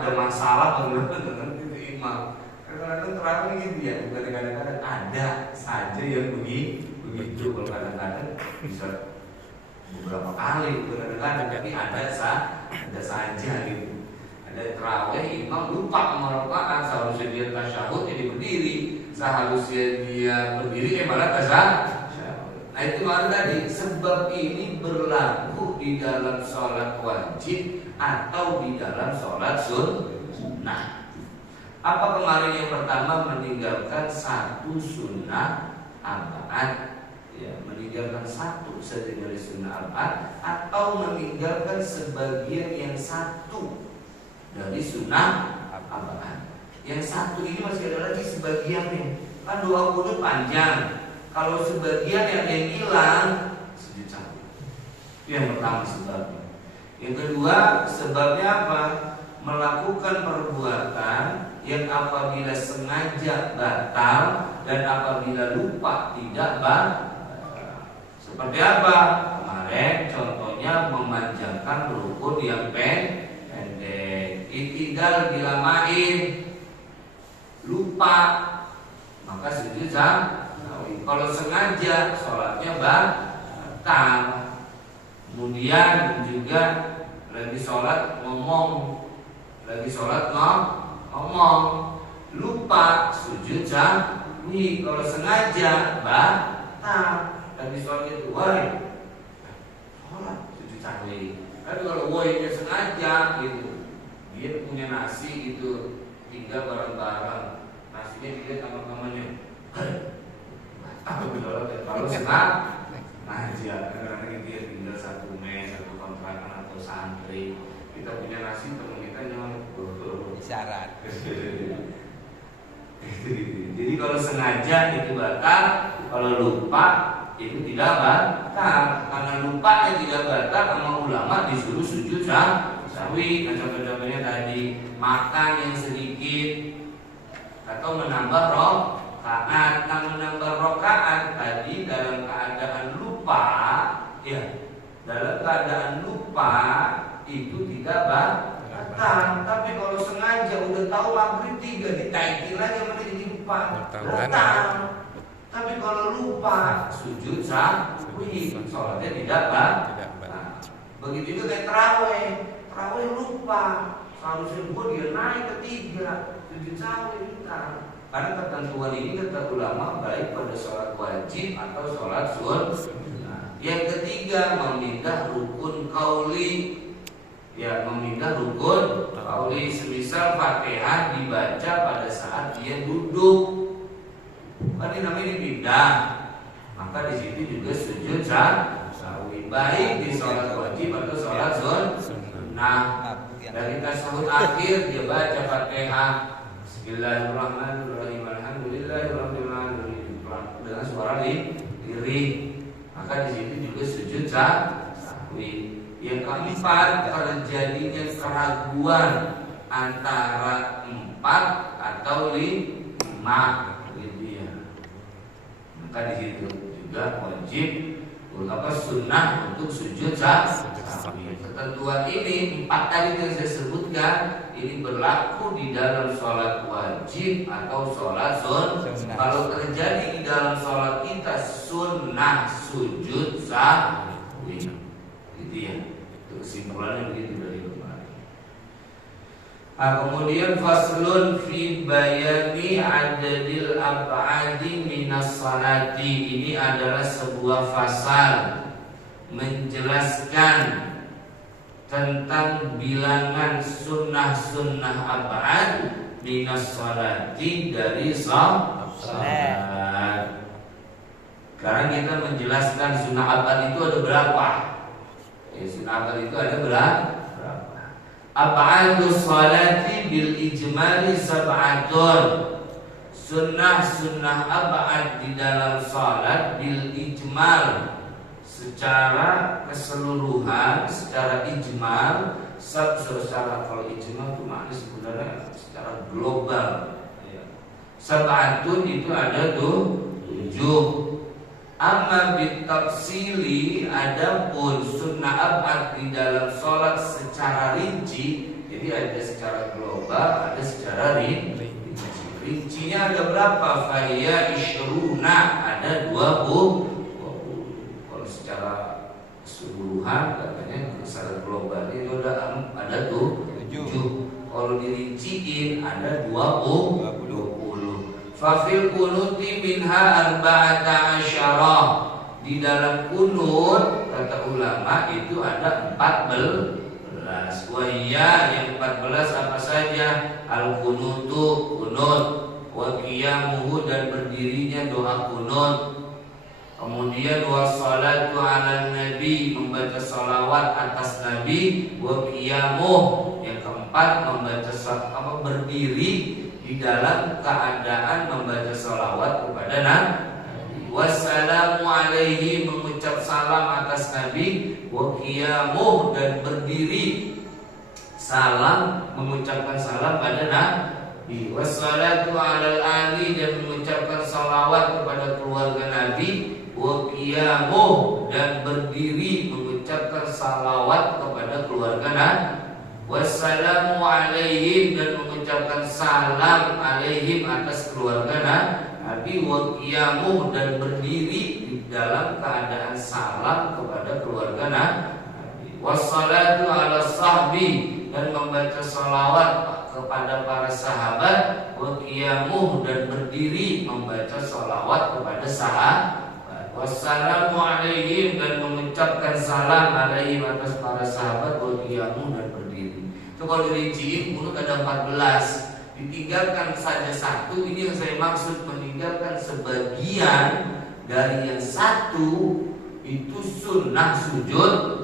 ada masalah dengan itu imam. Kadang-kadang terawih gitu ya, bukan kadang-kadang ada saja yang begitu. Kalau kadang-kadang bisa beberapa kali, kadang-kadang tapi ada saja gitu. Ada terawih imam lupa merakaat, seharusnya dia tasyahud jadi berdiri, seharusnya dia berdiri malah tasyahud. Nah itu mana tadi, sebab ini berlaku di dalam sholat wajib atau di dalam sholat sunnah. Apa kemarin yang pertama, meninggalkan satu sunnah arba'at, ya, meninggalkan satu saja dari sunnah arba'at, atau meninggalkan sebagian yang satu dari sunnah arba'at. Yang satu ini masih ada lagi sebagiannya, kan doa kunut panjang. Kalau sebagian yang hilang, sujud sahwi. Yang pertama sebabnya. Yang kedua, sebabnya apa? Melakukan perbuatan yang apabila sengaja batal dan apabila lupa tidak batal. Seperti apa? Kemarin contohnya memanjangkan rukun yang pendek. Itidal bila main, lupa, maka sujud sahwi. Kalau sengaja sholatnya batal. Kemudian juga lagi sholat ngomong, lupa, sujud sahwi. Kalau sengaja batal. Lagi sholat itu sholat sujud sahwi. Tapi kalau woynya sengaja gitu, dia punya nasi gitu, tinggal bareng-bareng, nasinya dia kamar-kamarnya. Kalau senang aja, karena dia tinggal satu mes, satu kontrakan atau santri, kita punya nasi, teman kita jangan isyarat. Jadi kalau sengaja itu batal, kalau lupa itu tidak batal. Karena lupanya tidak batal, sama ulama disuruh sujud sahwi. Nah, contoh-contohnya tadi makan yang sedikit atau menambah rakaat. Menambah rakaat tadi dalam keadaan lupa, ya, dalam keadaan lupa itu tidak batal. Tapi kalau sengaja udah tahu maghrib 3 ditaikin lagi mana jadi 4, batal. Tapi kalau lupa sujud sahwi, sholatnya tidak batal. Begitu juga kayak terawih lupa, seharusnya 2 dia naik ke 3, sujud sahwi kita. Karena ketentuan ini kata ulama baik pada sholat wajib atau sholat sunnah. Yang ketiga, memindah rukun qauli. Ya, memindah rukun qauli. Semisal Fatihah dibaca pada saat dia duduk, kan ini namanya dipindah. Maka di situ juga sujud sahwi. Baik di sholat wajib atau sholat sunnah. Dari tasyahud akhir dia baca Fatihah, Bismillahirrahmanirrahim, Alhamdulillahirabbil alamin, dengan suara lirih, maka di situ juga sujud sahwi. Yang keempat, terjadinya keraguan antara 4 atau 5, gitu ya. Maka di situ juga wajib sunnah untuk sujud sahwi. Ketentuan ini 4 tadi yang saya sebutkan, ini berlaku di dalam sholat wajib atau sholat sunnah. Kalau terjadi di dalam sholat kita sunnah sujud sahwi, gitu ya. Itu kesimpulannya begitu dari kemarin. Kemudian faslun fi bayani adadil ab'adi minas salati. Ini adalah sebuah fasal menjelaskan tentang bilangan sunnah-sunnah ab'ad minas salati, dari salat. Sekarang kita menjelaskan sunnah ab'ad itu ada berapa. Sunnah ab'ad itu ada berapa? Ab'adus salati bil ijmali sab'atun. Sunnah-sunnah ab'ad di dalam salat bil ijmal, secara keseluruhan, secara ijmal. Secara kalau ijmal itu maknanya sebenarnya secara global. Sab'atun itu ada 7. Amma bitafsili, adapun sunnah ab'ad di dalam sholat secara rinci, Jadi ada secara global, ada secara rinci. Rincinya ada berapa? Fahiyya isyruna, ada 20. Kalau secara keseluruhan katanya secara global itu ada tuh 7. Kalau dirinciin ada 20. Fafil kunuti minha arba'ata asyarah. Di dalam kunut kata ulama itu ada 14. Wahiyya yang 14 apa saja? Al-kunutu, kunut, wa qiyamuhu dan berdirinya doa kunut. Kemudian wassalatu ala nabi, membaca salawat atas nabi, wa qiyamuh yang keempat membaca berdiri di dalam keadaan membaca salawat kepada nabi. Wassalamu alaihi, mengucap salam atas nabi, wa qiyamuh dan berdiri salam, mengucapkan salam pada nabi. Wassalatu alal ali, dan mengucapkan salawat kepada keluarga nabi, wa qiyamuh dan berdiri mengucapkan salawat kepada keluarga nabi. Wassalamu alaihim, dan mengucapkan salam alaihim atas keluarga nabi, wa qiyamuh dan berdiri di dalam keadaan salam kepada keluarga nabi. Wassalatu ala sahbi, dan membaca salawat kepada para sahabat, wa qiyamuh dan berdiri membaca salawat kepada sahabat. Wassalamu alaihim, dan mengucapkan salam alaihim atas para sahabat, wa qiyamuh dan berdiri. Itu kalau dirinciin kunut ada 14. Ditinggalkan saja satu, ini yang saya maksud, meninggalkan sebagian dari yang satu itu sunnah sujud.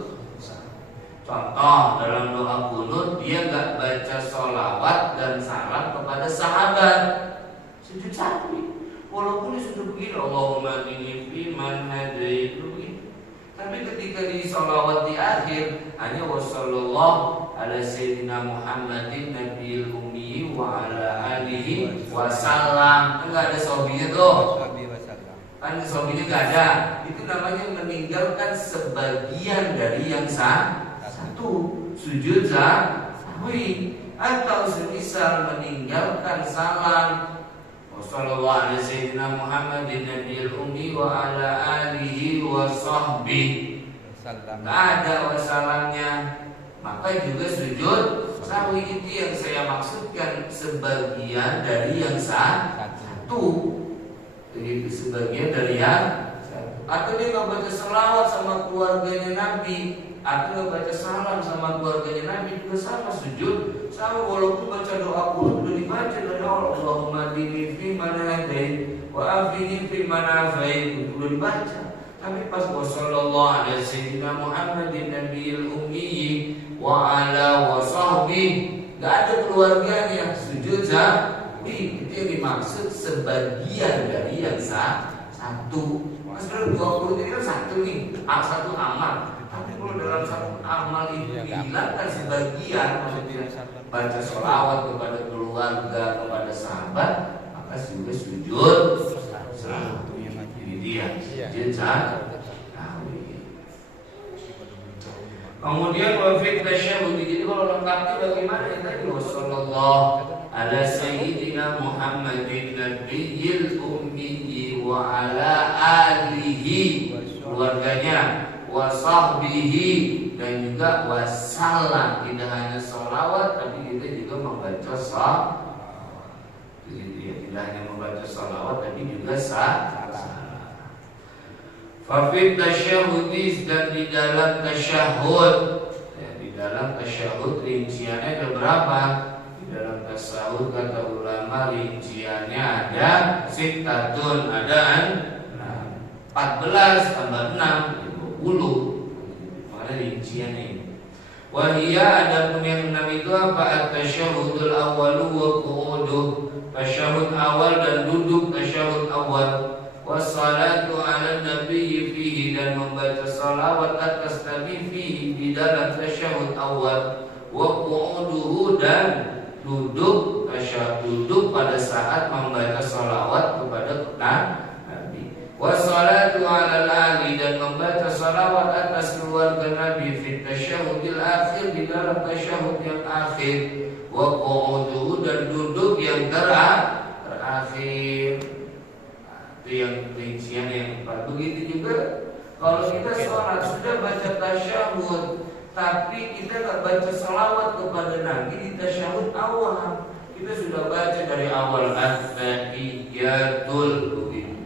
Contoh dalam doa kunut dia nggak baca sholawat dan salam kepada sahabat, sujud sahwi. Walaupun dia sudah begini, Allahumma inni fi man hadaitu, tapi ketika di sholawat di akhir hanya wassallallahu ala sayyidina Muhammadin nabiyil ummi wa ala alihi wasallam. Enggak ada sobinya tuh. Kan sobinya enggak ada. Itu namanya meninggalkan sebagian dari yang satu, sujud sahwi. Atau semisal meninggalkan salam wassallallahu ala sayyidina Muhammadin nabiyil ummi wa ala alihi wa sahbihi, enggak ada wasalamnya, maka juga sujud sahwi. Itu yang saya maksudkan, sebagian dari yang satu. Jadi sebagian dari yang satu. Atau dia nggak baca selawat sama keluarganya Nabi, atau nggak baca salam sama keluarganya Nabi, juga sama sujud sahwi. Walaupun baca doa kunut sudah dibaca dari Allah, Allahumma dini fi man hadait wa afini fi man afait, sudah dibaca. Tapi pas wassallallahu ala sayyidina Muhammadin nabiyil ummi wa ala wa sahbihi, enggak ada keluarganya, sujud sahwi. Itu yang dimaksud sebagian dari yang satu. Maksudnya 20 ini kan satu nih, satu amal. Tapi kalau dalam satu amal itu dihilangkan sebagian, maksudnya baca sholawat kepada keluarga, kepada sahabat, maka juga sujud sahwi. Dia kemudian wafid tasyahud. Jadi kalau lengkapnya bagaimana ya tadi? Wassallallahu ala sayyidina Muhammadin nabiyil ummi wa ala alihi, keluarganya, wa sahbihi, dan juga wassalam. Tidak hanya sholawat, tapi kita juga membaca salawat. Tidak hanya membaca sholawat, tapi juga salam. Fafid tasyahudis, dan di dalam tasyahud, di dalam tasyahud rinciannya ada berapa? Di dalam tasyahud kata ulama rinciannya ada sittatun, ada 14 tambah 6 20. Makanya rinciannya ini. Wahiyya, adapun yang 6 itu apa? At-tasyahudul awwalu wa qu'uduh, tasyahud awal dan duduk tasyahud awal. Wassalatu ala nabi fihi, dan membaca salawat atas nabi fihi di dalam tasyahud awal. Wa qu'uduhu, dan duduk tasyahud, duduk pada saat membaca salawat kepada nabi. Wassalatu ala ali, dan membaca salawat atas keluarga nabi fi tasyahudil akhir di dalam dalam tasyahud yang akhir, wa qu'uduhu dan duduk yang terakhir. Itu yang rincian yang keempat. Begitu juga kalau kita sholat sudah baca tasyahud, tapi kita nggak baca salawat kepada Nabi di tasyahud awal. Kita sudah baca dari awal at-tahiyyatul begitu.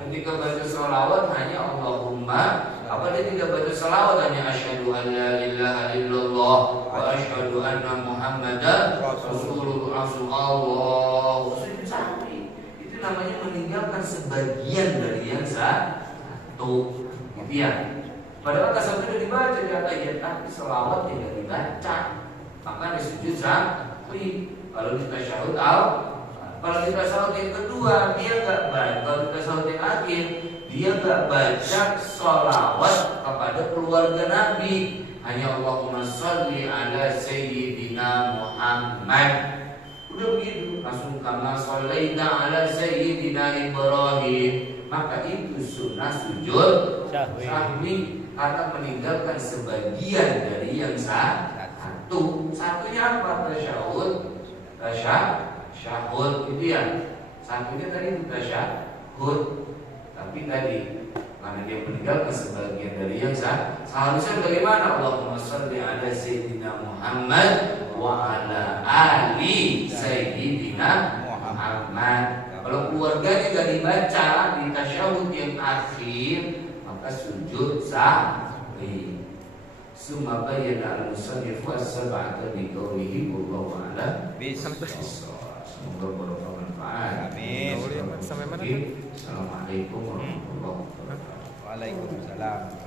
Ketika baca salawat hanya Allahumma, apa dia tidak baca salawat hanya asyhadu an la ilaha illallah wa asyhadu anna muhammadan rasulullah sallallahu alaihi wasallam. Itu namanya meninggalkan sebagian dari yang satu. Gitu ya. Padahal tasawuf sudah dibaca di atas, tapi salawat tidak dibaca. Maka di sujud sahwi. Kalau di tasyahud kalau di tasyahud yang kedua dia nggak baca. Kalau di tasyahud yang akhir dia nggak baca sholawat kepada keluarga Nabi. Hanya Allahumma sholli ala sayyidina Muhammad. Udah begitu, langsung kama shollaita ala sayyidina Ibrahim. Maka itu sunnah sujud sahwi karena meninggalkan sebagian dari yang satu. Satunya apa? Tasyahud itu ya. Satunya tadi tasyahud. Tapi tadi karena dia meninggalkan sebagian dari yang seharusnya bagaimana? Allahumma sholli ala sayyidina Muhammad wa ala ali sayyidina Muhammad. Kalau keluarganya gak dibaca di tasyahud yang akhir, maka sujud sahwi. Summa bayyana al-musannif as-sab'ata bi qawlihi wallahu a'lam bis-shawab. Semoga bermanfaat. Amin. Assalamualaikum warahmatullahi wabarakatuh. Waalaikumsalam.